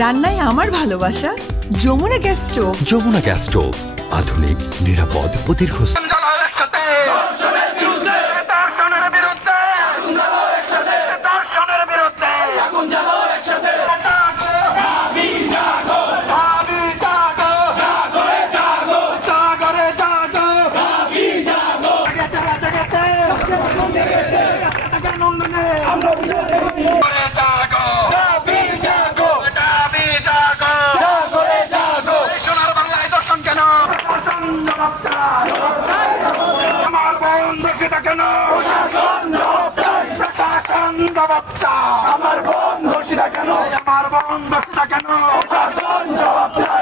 রান্নায় আমার ভালোবাসা Jamuna gas stove. Jamuna gas stove, আধুনিক, নিরাপদ ও দীর্ঘস্থায়ী। আমার বোন দোষীরা কেন? আমার বোন দোষীরা কেন? প্রশাসন জবাব চাই।